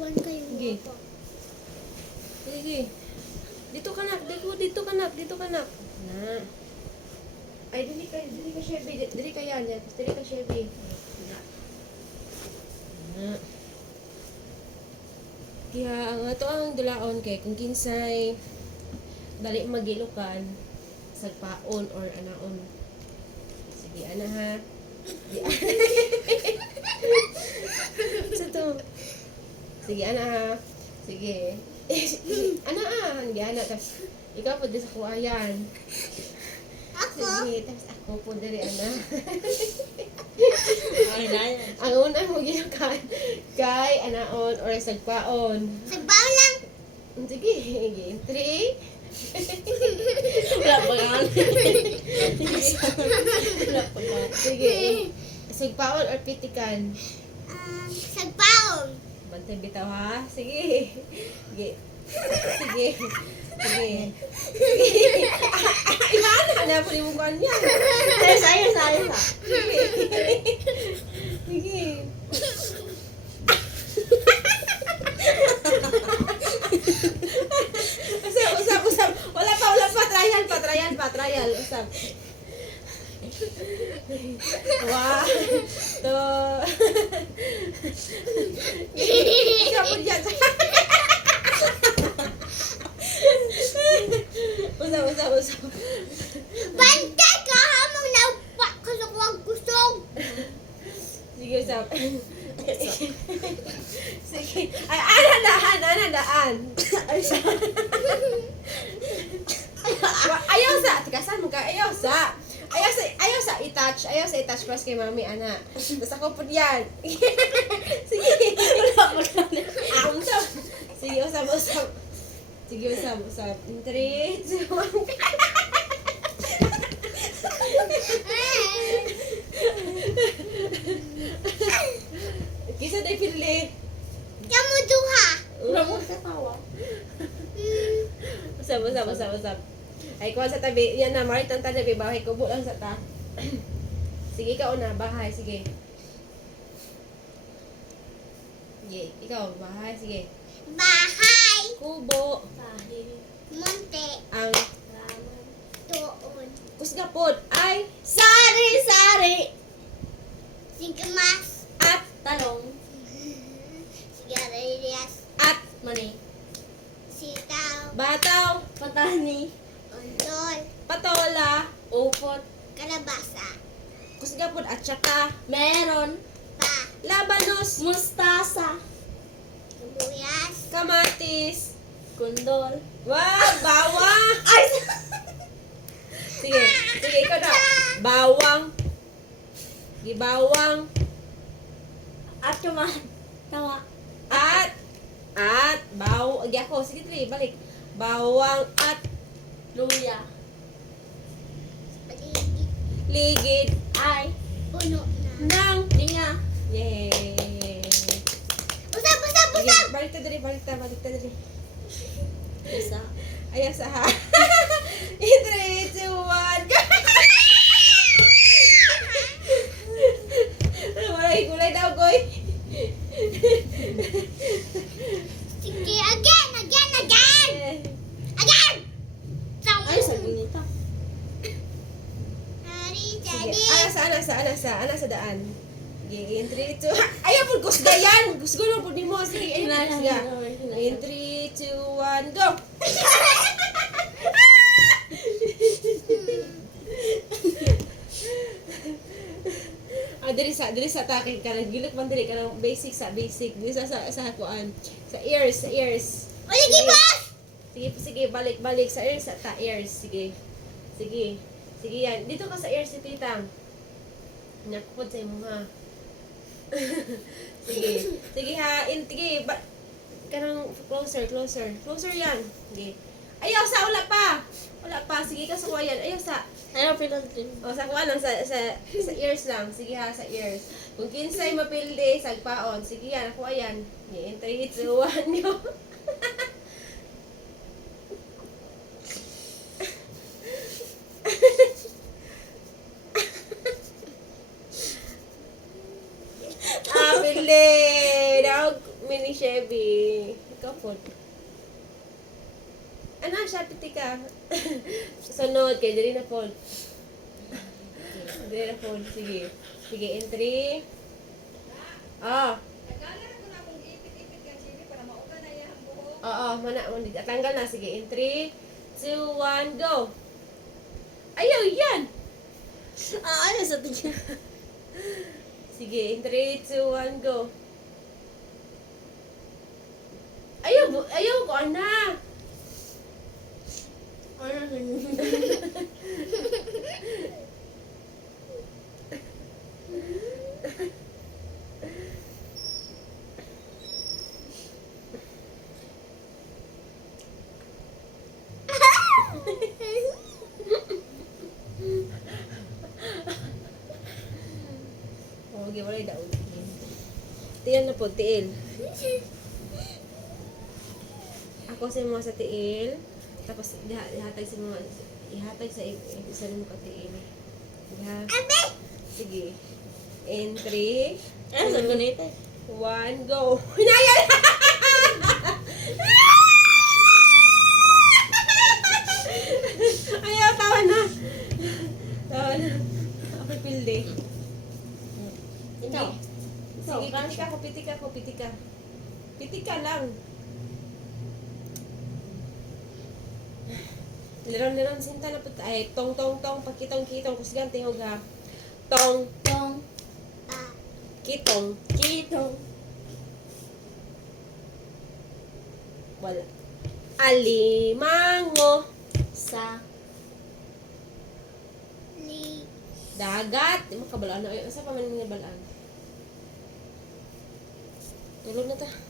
Kuhan kayo Sige. po. Sige. Dito ka nak, dito ka nak, dito ka nak. Na. Ay, dili ka Chevy, dili ka yan, dili ka Chevy. Na. Kaya ang ato ang dulaon kay kung kinsay dali magilukan sagpaon or anaon. Sige, ana ha. Sa to. Sige, ana ha. Sige. Ana hindi ana tas ikaw po din sa kuayan. Ako? Sige, tas ako po diri ana. Ay, naya. Ang una mo gilukan kay anaon or sagpaon. Sagbaw lang. Sige, sige. 3. Wala pa nga. Wala pa nga. Sige. Sagpaon or pitikan. Sagbaon. Bantay bitaw ha. Sige. Sige. Sige. Sige. Sige. Imana na po ni mo kuan yan. Sayang. Sige. Sige. Usap. Wala pa. Trial. Usap. Wow. To. Ikaw po dyan. Usap. Bantay ka hamang naupa ka sa kuwang kusog. Sige, usap. Sige. Ay, anandaan. Ayaw sa. Tikasan mo ka. Ayaw sa i-touch. Ayaw sa i-touch plus kay mami, ana. Tapos ako po yan. Sige. Usap. Sige, usap. Sige, usap. 3, 2, 1. Kisa day pirli. Kamu duha. Wala mo sa tawa. Usap. Ay, kuha sa tabi. Yan na, marit ang tabi. Bahay, kubo lang sa ta. Sige, ikaw na. Bahay, sige. Sige, ikaw. Bahay, sige. Bahay. Kubo. Monte. Ang Tuon. kusgapod ay Sari. Sigmas. At talong. Sigarilyas. at Mani. Sitaw. bataw, Patani. Ondol. patola, Upot. Kalabasa. kusgapod at saka Meron. Pa. Labanos. Mustasa. Buyas. kamatis. Kundol. Wow, bawang. Ay! Sige, ikaw na. Bawang. Gibawang. At kumahan. Tawa. At agi ako. Sige, balik. Bawang at Luya. Paligid. ligid Ay. Puno na. ng Linga. yay. Usap. Sige, balik ta dali. Isa. Ayaw sa ha. In 3, 2, 1, go! Gulay daw, goy. Sige, again. Ay, sa gunita. Hari, Sige, daddy. ana sa daan. Sige, in 3, 2, ayaw po, kusga yan. Kusga na po din mo. Sige, ayaw po, kusga. In 3, 2, 1, go! Diri sa atake ka gilot man diri kanang basic diri sa kuan sa ears. O, sige, boss. Sige balik sa ears sa ears. Sige yan dito ka sa ears si titang nakupod sa imo ha. Sige ha sige kanang closer yan. Sige ayaw sa wala pa sige ka sa kuan ayaw sa Ayaw pinag-dream. o, sa kuha lang, sa ears lang. Sige ha, sa ears. Kung kinsay mapildi, sagpaon. Sige yan, ako ayan. Yan, 3, 2, 1, go. pildi. Daog, mini Chevy. Ikaw po. Ano siya, piti ka. Sunod, kay diri na po. Diri na po, sige. Sige, in 3. Ah. Oo, tanggal na. Sige, in 3, 2, 1, go! Ayaw, yan! Ayaw sa tingin. Sige, in 3, 2, 1, go! Ayaw ko, ana! Ayaw sa tingin. Okay, wala daw. Tiil na po, tiil. Ako sa mga sa tiil. Tapos ihatag sa mga isa mo ka tiil. Abe! Sige. In 3, Ayaw sa gunita. 1, go! Hinaya! Ayaw, tawa na. Tawa na. Ako pilde. Ikaw. Sige, piti ka. Piti ka lang. Liron, sinta na po. Ay, tong, pakitong, kusgan, tingog ha. Tong, Tong. kitong, Kitong. wala. Alimango, Sa. Li. dagat. Di mo kabalaan na. Asa pa man niya balaan? Tulog na ta.